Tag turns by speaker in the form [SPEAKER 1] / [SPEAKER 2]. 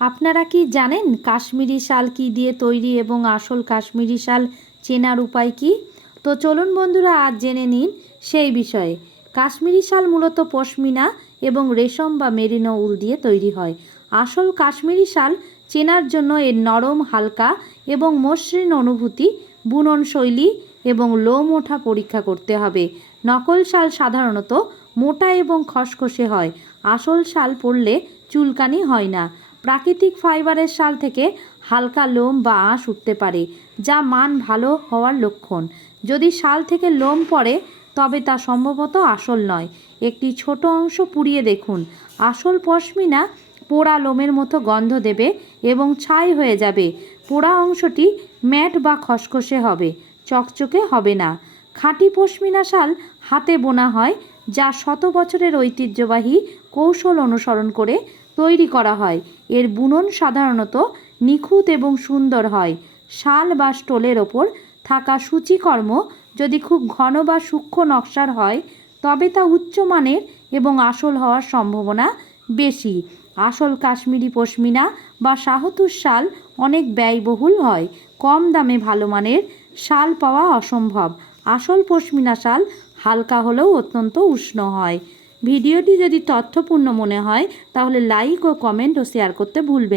[SPEAKER 1] আপনারা কি জানেন কাশ্মীরি শাল কি দিয়ে তৈরি এবং আসল কাশ্মীরি শাল চেনার উপায় কি? তো চলুন বন্ধুরা, আজ জেনে নিন সেই বিষয়ে। কাশ্মীরি শাল মূলত পশমিনা এবং রেশম বা মেরিনো উল দিয়ে তৈরি হয়। আসল কাশ্মীরি শাল চেনার জন্য এর নরম হালকা এবং মসৃণ অনুভূতি, বুনন শৈলী এবং লোম ওঠা পরীক্ষা করতে হবে। নকল শাল সাধারণত মোটা এবং খসখসে হয়। আসল শাল পরলে চুলকানি হয় না। প্রাকৃতিক ফাইবারের শাল থেকে হালকা লোম বা আঁশ উঠতে পারে, যা মান ভালো হওয়ার লক্ষণ। যদি শাল থেকে লোম পড়ে, তবে তা সম্ভবত আসল নয়। একটি ছোট অংশ পুড়িয়ে দেখুন। আসল পশমিনা পোড়া লোমের মতো গন্ধ দেবে এবং ছাই হয়ে যাবে। পোড়া অংশটি ম্যাট বা খসখসে হবে, চকচকে হবে না। খাঁটি পশমিনা শাল হাতে বোনা হয়, যা শত বছরের ঐতিহ্যবাহী কৌশল অনুসরণ করে তৈরি করা হয়। এর বুনন সাধারণত নিখুঁত এবং সুন্দর হয়। শাল বা স্টোলের ওপর থাকা সূচিকর্ম যদি খুব ঘন বা সূক্ষ্ম নকশার হয়, তবে তা উচ্চমানের এবং আসল হওয়ার সম্ভাবনা বেশি। আসল কাশ্মীরি পশমিনা বা শাহতুর শাল অনেক ব্যয়বহুল হয়। কম দামে ভালো মানের শাল পাওয়া অসম্ভব। আসল পশমিনা শাল হালকা হলেও অত্যন্ত উষ্ণ হয়। ভিডিওটি যদি তথ্যপূর্ণ মনে হয় তাহলে লাইক ও কমেন্ট ও শেয়ার করতে ভুলবেন